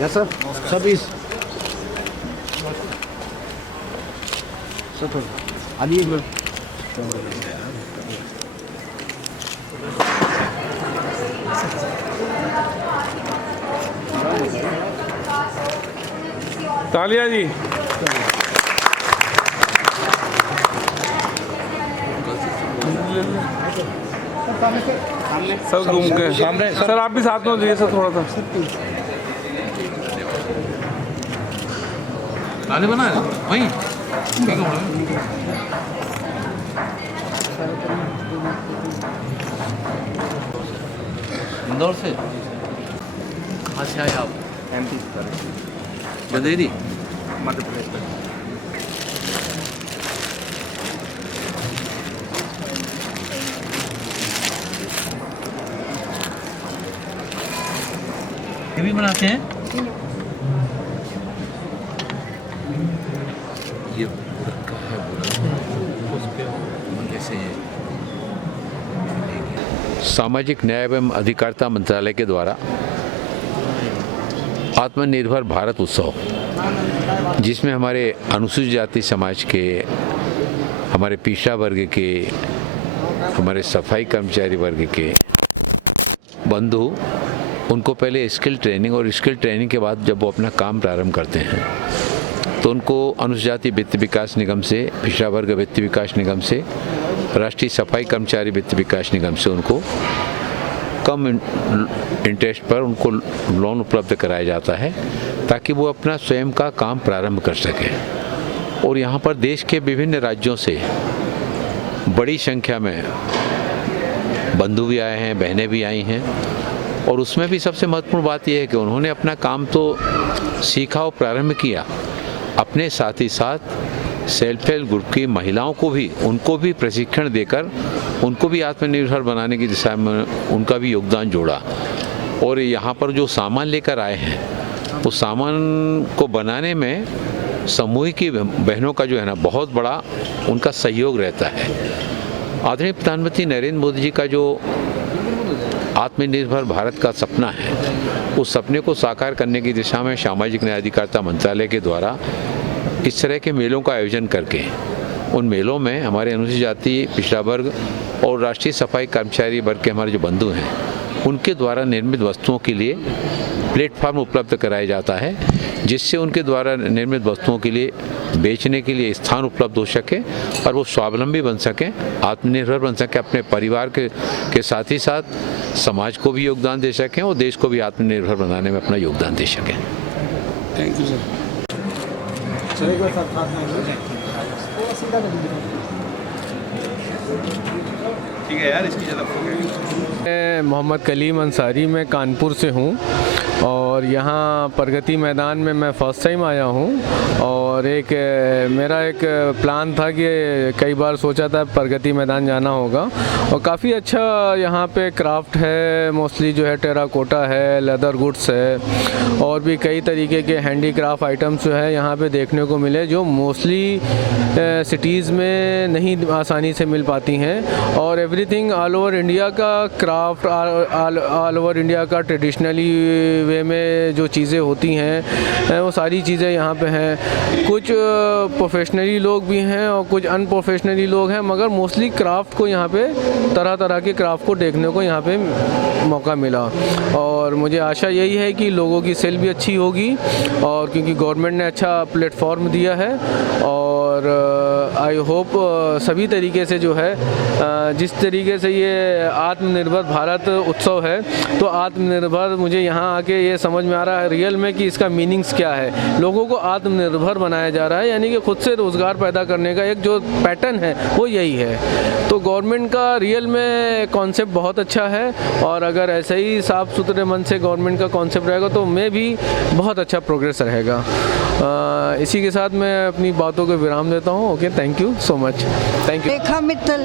Yes sir, सब आइए। तालिया जी। Sir घूम के सर आप भी साथ में हो जाइए सर, थोड़ा सा आने बना है वहीं ठीक है। इंदौर से कहाँ से आए आप? MP बंदेरी मध्य प्रदेश में। ये भी बनाते हैं ये बुरका है, बुरका कैसे ये सामाजिक न्याय एवं अधिकारिता मंत्रालय के द्वारा आत्मनिर्भर भारत उत्सव, जिसमें हमारे अनुसूचित जाति समाज के, हमारे पिछड़ा वर्ग के, हमारे सफाई कर्मचारी वर्ग के बंधु, उनको पहले स्किल ट्रेनिंग और स्किल ट्रेनिंग के बाद जब वो अपना काम प्रारंभ करते हैं तो उनको अनुसूचित जाति वित्त विकास निगम से, पिछड़ा वर्ग वित्त विकास निगम से, राष्ट्रीय सफाई कर्मचारी वित्त विकास निगम से उनको कम इंटरेस्ट पर उनको लोन उपलब्ध कराया जाता है ताकि वो अपना स्वयं का काम प्रारंभ कर सकें। और यहाँ पर देश के विभिन्न राज्यों से बड़ी संख्या में बंधु भी आए हैं, बहनें भी आई हैं। और उसमें भी सबसे महत्वपूर्ण बात यह है कि उन्होंने अपना काम तो सीखा और प्रारंभ किया, अपने साथ ही साथ सेल्फ हेल्प ग्रुप की महिलाओं को भी, उनको भी प्रशिक्षण देकर उनको भी आत्मनिर्भर बनाने की दिशा में उनका भी योगदान जोड़ा। और यहाँ पर जो सामान लेकर आए हैं उस सामान को बनाने में समूहिक बहनों का जो है ना बहुत बड़ा उनका सहयोग रहता है। आदरणीय प्रधानमंत्री नरेंद्र मोदी जी का जो आत्मनिर्भर भारत का सपना है, उस सपने को साकार करने की दिशा में सामाजिक न्याय अधिकारिता मंत्रालय के द्वारा इस तरह के मेलों का आयोजन करके उन मेलों में हमारे अनुसूचित जाति, पिछड़ा वर्ग और राष्ट्रीय सफाई कर्मचारी वर्ग के हमारे जो बंधु हैं उनके द्वारा निर्मित वस्तुओं के लिए प्लेटफॉर्म उपलब्ध कराया जाता है, जिससे उनके द्वारा निर्मित वस्तुओं के लिए बेचने के लिए स्थान उपलब्ध हो सके और वो स्वावलंबी बन सकें, आत्मनिर्भर बन सकें, अपने परिवार के साथ ही साथ समाज को भी योगदान दे सकें और देश को भी आत्मनिर्भर बनाने में अपना योगदान दे सकें। Thank you sir. ठीक है यार, इसकी ज़्यादा मैं मोहम्मद कलीम अंसारी, मैं कानपुर से हूँ और यहाँ प्रगति मैदान में मैं फ़र्स्ट टाइम आया हूँ। और मेरा एक प्लान था कि कई बार सोचा था प्रगति मैदान जाना होगा और काफ़ी अच्छा यहाँ पे क्राफ्ट है, मोस्टली जो है टेराकोटा है, लेदर गुड्स है और भी कई तरीके के हैंडीक्राफ्ट आइटम्स जो है यहाँ पे देखने को मिले, जो मोस्टली सिटीज़ में नहीं आसानी से मिल पाती हैं। और एवरीथिंग ऑल ओवर इंडिया का क्राफ्ट, ऑल ओवर इंडिया का ट्रेडिशनली वे में जो चीज़ें होती हैं वो सारी चीज़ें यहाँ पे हैं। कुछ प्रोफेशनली लोग भी हैं और कुछ अनप्रोफेशनली लोग हैं, मगर मोस्टली क्राफ्ट को यहाँ पे, तरह तरह के क्राफ्ट को देखने को यहाँ पे मौका मिला। और मुझे आशा यही है कि लोगों की सेल भी अच्छी होगी और क्योंकि गवर्नमेंट ने अच्छा प्लेटफॉर्म दिया है। और आई होप सभी तरीके से जो है, जिस तरीके से ये आत्मनिर्भर भारत उत्सव है, तो आत्मनिर्भर मुझे यहाँ आके ये समझ में आ रहा है रियल में कि इसका मीनिंग्स क्या है। लोगों को आत्मनिर्भर बनाया जा रहा है, यानी कि खुद से रोज़गार पैदा करने का एक जो पैटर्न है वो यही है। तो गवर्नमेंट का रियल में कॉन्सेप्ट बहुत अच्छा है और अगर ऐसे ही साफ़ सुथरे मन से गवर्नमेंट का कॉन्सेप्ट रहेगा तो मैं भी बहुत अच्छा प्रोग्रेस रहेगा। इसी के साथ मैं अपनी बातों को विराम देता हूँ। Okay, thank you so much. Thank you. Rekha Mittal.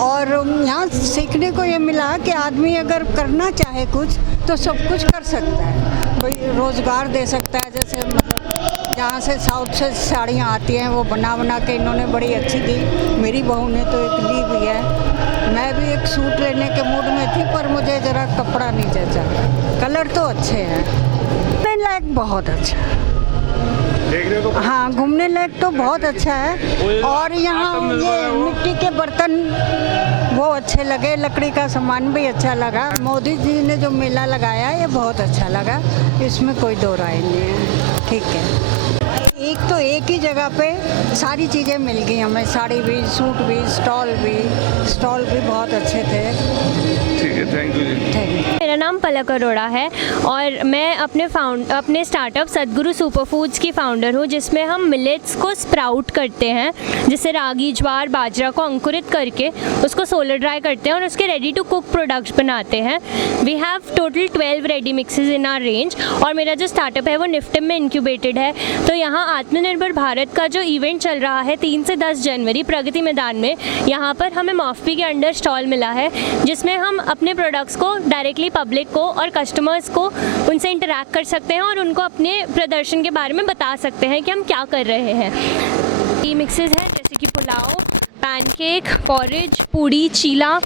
और यहाँ सीखने को ये मिला कि आदमी अगर करना चाहे कुछ तो सब कुछ कर सकता है, कोई रोज़गार दे सकता है। जैसे मतलब जहाँ से साउथ से साड़ियाँ आती हैं वो बना के इन्होंने बड़ी अच्छी दी। मेरी बहू ने तो एक ली भी है। मैं भी एक सूट लेने के मूड में थी पर मुझे ज़रा कपड़ा नहीं जचा। कलर तो अच्छे हैं, घूमने लायक बहुत अच्छा है। हाँ, घूमने लायक तो बहुत अच्छा है। और यहाँ ये मिट्टी के बर्तन वो अच्छे लगे, लकड़ी का सामान भी अच्छा लगा। मोदी जी ने जो मेला लगाया ये बहुत अच्छा लगा, इसमें कोई दो राय नहीं है। ठीक है, एक ही जगह पे सारी चीज़ें मिल गई हमें, साड़ी भी, सूट भी, स्टॉल भी बहुत अच्छे थे। ठीक है, thank you ji. Thank you. मेरा नाम पलक अरोड़ा है और मैं अपने स्टार्टअप सदगुरु सुपर फूड्स की फाउंडर हूँ, जिसमें हम मिलेट्स को स्प्राउट करते हैं, जिससे रागी, ज्वार, बाजरा को अंकुरित करके उसको सोलर ड्राई करते हैं और उसके रेडी टू कुक प्रोडक्ट्स बनाते हैं। We have total 12 ready mixes in our range और मेरा जो स्टार्टअप है वो निफ्टिम में इंक्यूबेटेड है। तो यहाँ आत्मनिर्भर भारत का जो इवेंट चल रहा है 3 से 10 जनवरी प्रगति मैदान में, यहाँ पर हमें मॉफपी के अंडर स्टॉल मिला है, जिसमें हम अपने प्रोडक्ट्स को डायरेक्टली पब्लिक को और कस्टमर्स को उनसे इंटरैक्ट कर सकते हैं और उनको अपने प्रदर्शन के बारे में बता सकते हैं कि हम क्या कर रहे हैं। ये मिक्सेस हैं जैसे कि पुलाव, पैनकेक, पॉरेज, पूड़ी, चीला,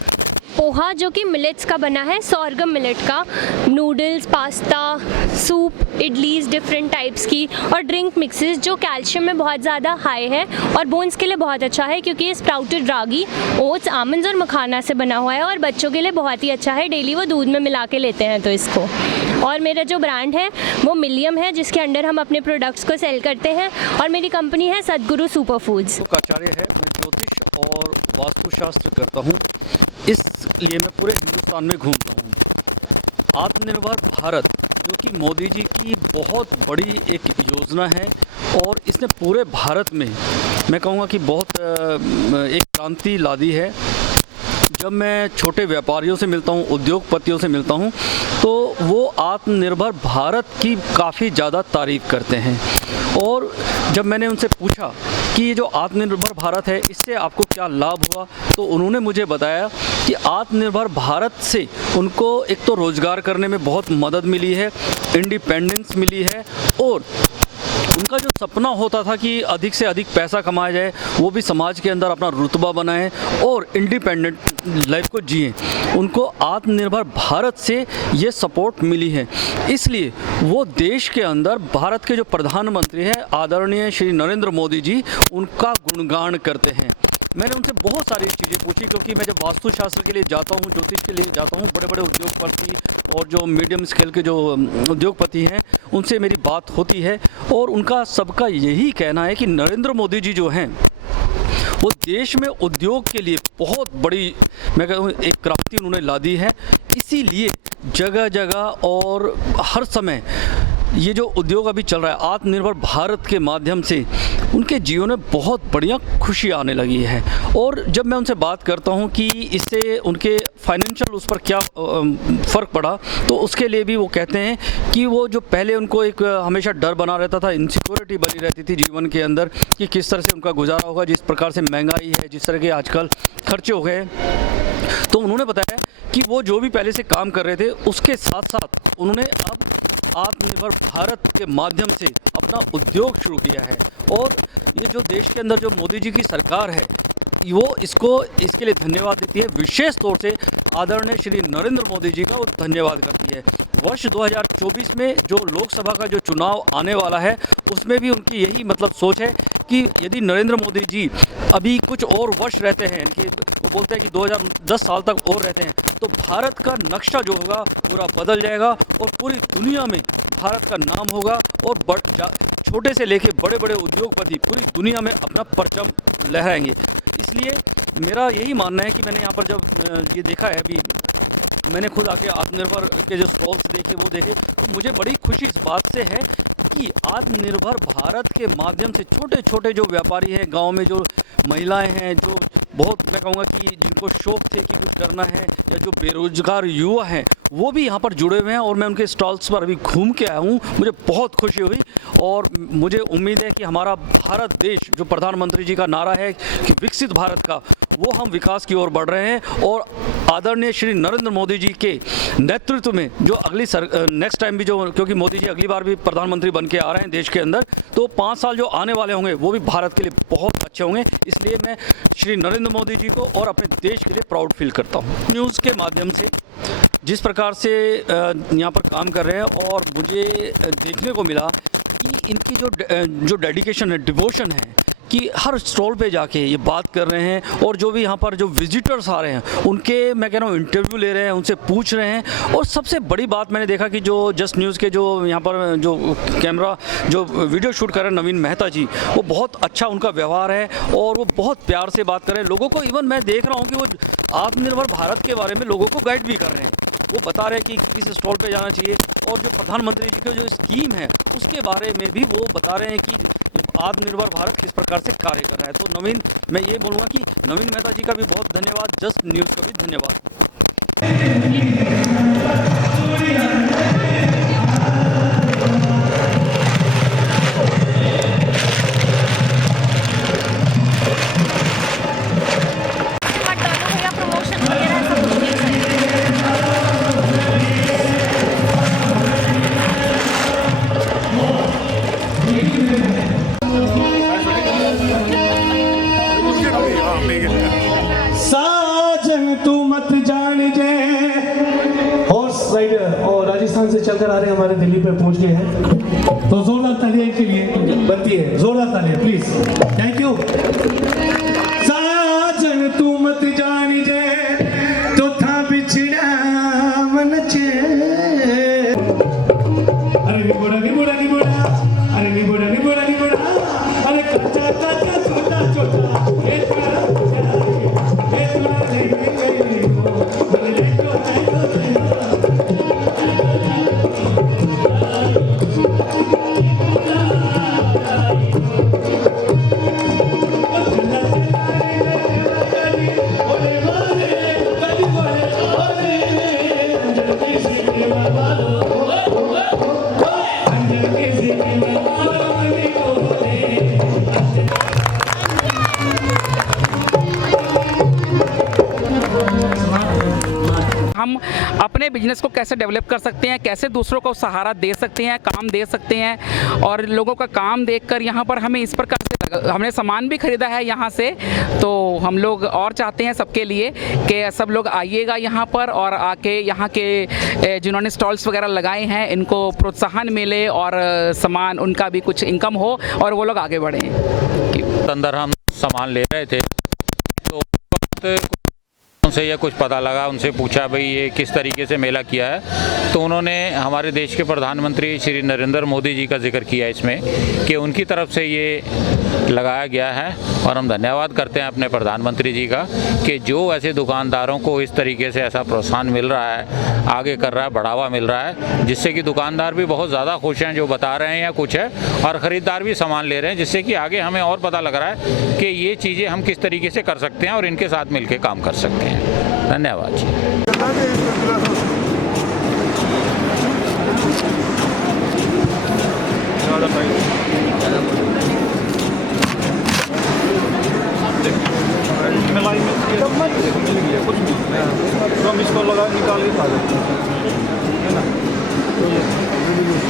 पोहा जो कि मिलेट्स का बना है, सोरगम मिलेट का, noodles, pasta, soup, idlis different types की, और ड्रिंक मिक्सेस जो कैल्शियम में बहुत ज़्यादा हाई है और बोन्स के लिए बहुत अच्छा है क्योंकि ये स्प्राउटेड रागी, ओट्स, आमंड्स और मखाना से बना हुआ है और बच्चों के लिए बहुत ही अच्छा है। डेली वो दूध में मिला के लेते हैं तो इसको। और मेरा जो ब्रांड है वो मिलियम है, जिसके अंडर हम अपने प्रोडक्ट्स को सेल करते हैं और मेरी कंपनी है सदगुरु सुपर फूड्स। आचार्य है, मैं ज्योतिष और वास्तुशास्त्र करता हूँ, इसलिए मैं पूरे हिंदुस्तान में घूमता हूँ। आत्मनिर्भर भारत जो कि मोदी जी की बहुत बड़ी एक योजना है और इसने पूरे भारत में मैं कहूँगा कि बहुत एक क्रांति ला दी है। जब मैं छोटे व्यापारियों से मिलता हूँ, उद्योगपतियों से मिलता हूँ, तो वो आत्मनिर्भर भारत की काफ़ी ज़्यादा तारीफ़ करते हैं। और जब मैंने उनसे पूछा कि ये जो आत्मनिर्भर भारत है इससे आपको क्या लाभ हुआ, तो उन्होंने मुझे बताया कि आत्मनिर्भर भारत से उनको एक तो रोज़गार करने में बहुत मदद मिली है, इंडिपेंडेंस मिली है, और उनका जो सपना होता था कि अधिक से अधिक पैसा कमाया जाए, वो भी समाज के अंदर अपना रुतबा बनाए और इंडिपेंडेंट लाइफ को जिए, उनको आत्मनिर्भर भारत से ये सपोर्ट मिली है। इसलिए वो देश के अंदर भारत के जो प्रधानमंत्री हैं आदरणीय श्री नरेंद्र मोदी जी, उनका गुणगान करते हैं। मैंने उनसे बहुत सारी चीज़ें पूछी क्योंकि मैं जब वास्तुशास्त्र के लिए जाता हूँ, ज्योतिष के लिए जाता हूँ, बड़े बड़े उद्योगपति और जो मीडियम स्केल के जो उद्योगपति हैं उनसे मेरी बात होती है और उनका सबका यही कहना है कि नरेंद्र मोदी जी जो हैं वो देश में उद्योग के लिए बहुत बड़ी मैं कहूँ एक क्रांति उन्होंने ला दी है। इसीलिए जगह जगह और हर समय ये जो उद्योग अभी चल रहा है आत्मनिर्भर भारत के माध्यम से उनके जीवन में बहुत बढ़िया खुशी आने लगी है। और जब मैं उनसे बात करता हूँ कि इससे उनके फाइनेंशियल उस पर क्या फ़र्क पड़ा, तो उसके लिए भी वो कहते हैं कि वो जो पहले उनको एक हमेशा डर बना रहता था, इनसिक्योरिटी बनी रहती थी जीवन के अंदर कि किस तरह से उनका गुजारा होगा, जिस प्रकार से महंगाई है, जिस तरह के आजकल खर्चे हो गए। तो उन्होंने बताया कि वो जो भी पहले से काम कर रहे थे उसके साथ साथ उन्होंने अब आत्मनिर्भर भारत के माध्यम से अपना उद्योग शुरू किया है। और ये जो देश के अंदर जो मोदी जी की सरकार है वो इसके लिए धन्यवाद देती है। विशेष तौर से आदरणीय श्री नरेंद्र मोदी जी का वो धन्यवाद करती है। वर्ष 2024 में जो लोकसभा का जो चुनाव आने वाला है उसमें भी उनकी यही मतलब सोच है कि यदि नरेंद्र मोदी जी अभी कुछ और वर्ष रहते हैं, इनकी वो बोलते हैं कि 2010 साल तक और रहते हैं, तो भारत का नक्शा जो होगा पूरा बदल जाएगा और पूरी दुनिया में भारत का नाम होगा और छोटे से लेके बड़े बड़े उद्योगपति पूरी दुनिया में अपना परचम लहराएंगे। इसलिए मेरा यही मानना है कि मैंने यहाँ पर जब ये देखा है, अभी मैंने खुद आके आत्मनिर्भर के जो स्टॉल्स देखे वो देखे, तो मुझे बड़ी खुशी इस बात से है कि आत्मनिर्भर भारत के माध्यम से छोटे छोटे जो व्यापारी हैं, गांव में जो महिलाएं हैं, जो बहुत मैं कहूँगा कि जिनको शौक़ थे कि कुछ करना है, या जो बेरोजगार युवा हैं वो भी यहाँ पर जुड़े हुए हैं। और मैं उनके स्टॉल्स पर अभी घूम के आया हूँ, मुझे बहुत खुशी हुई और मुझे उम्मीद है कि हमारा भारत देश जो प्रधानमंत्री जी का नारा है कि विकसित भारत का, वो हम विकास की ओर बढ़ रहे हैं। और आदरणीय श्री नरेंद्र मोदी जी के नेतृत्व में जो अगली नेक्स्ट टाइम भी जो, क्योंकि मोदी जी अगली बार भी प्रधानमंत्री बन के आ रहे हैं देश के अंदर, तो 5 साल जो आने वाले होंगे वो भी भारत के लिए बहुत अच्छे होंगे। इसलिए मैं श्री नरेंद्र मोदी जी को और अपने देश के लिए प्राउड फील करता हूँ। न्यूज़ के माध्यम से जिस प्रकार से यहाँ पर काम कर रहे हैं, और मुझे देखने को मिला कि इनकी जो डेडिकेशन है, डिवोशन है, कि हर स्टॉल पे जाके ये बात कर रहे हैं, और जो भी यहाँ पर जो विजिटर्स आ रहे हैं उनके, मैं कह रहा हूँ, इंटरव्यू ले रहे हैं, उनसे पूछ रहे हैं। और सबसे बड़ी बात मैंने देखा कि जो जस्ट न्यूज़ के जो यहाँ पर जो कैमरा जो वीडियो शूट कर रहे हैं नवीन मेहता जी, वो बहुत अच्छा उनका व्यवहार है और वो बहुत प्यार से बात कर रहे हैं लोगों को। इवन मैं देख रहा हूँ कि वो आत्मनिर्भर भारत के बारे में लोगों को गाइड भी कर रहे हैं। वो बता रहे हैं कि किस स्टॉल पे जाना चाहिए, और जो प्रधानमंत्री जी की जो स्कीम है उसके बारे में भी वो बता रहे हैं कि आत्मनिर्भर भारत किस प्रकार से कार्य कर रहा है। तो नवीन, मैं ये बोलूँगा कि नवीन मेहता जी का भी बहुत धन्यवाद, जस्ट न्यूज़ का भी धन्यवाद। साजन तू मत जान जे हॉर्स राइडर और राजस्थान से चलकर आ रहे हैं, हमारे दिल्ली पे पहुंच गए हैं, तो जोरदार तालियां इनके लिए बनती है, जोरदार तालियां प्लीज, थैंक यू। साजन तू मत जान जे तो था बिछड़ा मन चे, अरे निबोड़ा निबोड़ा निबोड़ा, अरे निबोड़ा निबोड़ा निबोड़ा, अरे कच्चा कच्चा छोटा छोटा, हम अपने बिजनेस को कैसे डेवलप कर सकते हैं, कैसे दूसरों को सहारा दे सकते हैं, काम दे सकते हैं। और लोगों का काम देखकर यहाँ पर हमें इस प्रकार से, हमने सामान भी खरीदा है यहाँ से, तो हम लोग और चाहते हैं सबके लिए कि सब लोग आइएगा यहाँ पर, और आके यहाँ के जिन्होंने स्टॉल्स वगैरह लगाए हैं इनको प्रोत्साहन मिले और सामान उनका भी कुछ इनकम हो और वो लोग आगे बढ़ें। अंदर हम सामान ले रहे थे तो उनसे यह कुछ पता लगा, उनसे पूछा भाई ये किस तरीके से मेला किया है, तो उन्होंने हमारे देश के प्रधानमंत्री श्री नरेंद्र मोदी जी का जिक्र किया इसमें कि उनकी तरफ से ये लगाया गया है। और हम धन्यवाद करते हैं अपने प्रधानमंत्री जी का कि जो ऐसे दुकानदारों को इस तरीके से ऐसा प्रोत्साहन मिल रहा है, आगे कर रहा है, बढ़ावा मिल रहा है, जिससे कि दुकानदार भी बहुत ज़्यादा खुश हैं जो बता रहे हैं या कुछ है, और ख़रीदार भी सामान ले रहे हैं, जिससे कि आगे हमें और पता लग रहा है कि ये चीज़ें हम किस तरीके से कर सकते हैं और इनके साथ मिलकर काम कर सकते हैं। धन्यवाद जी।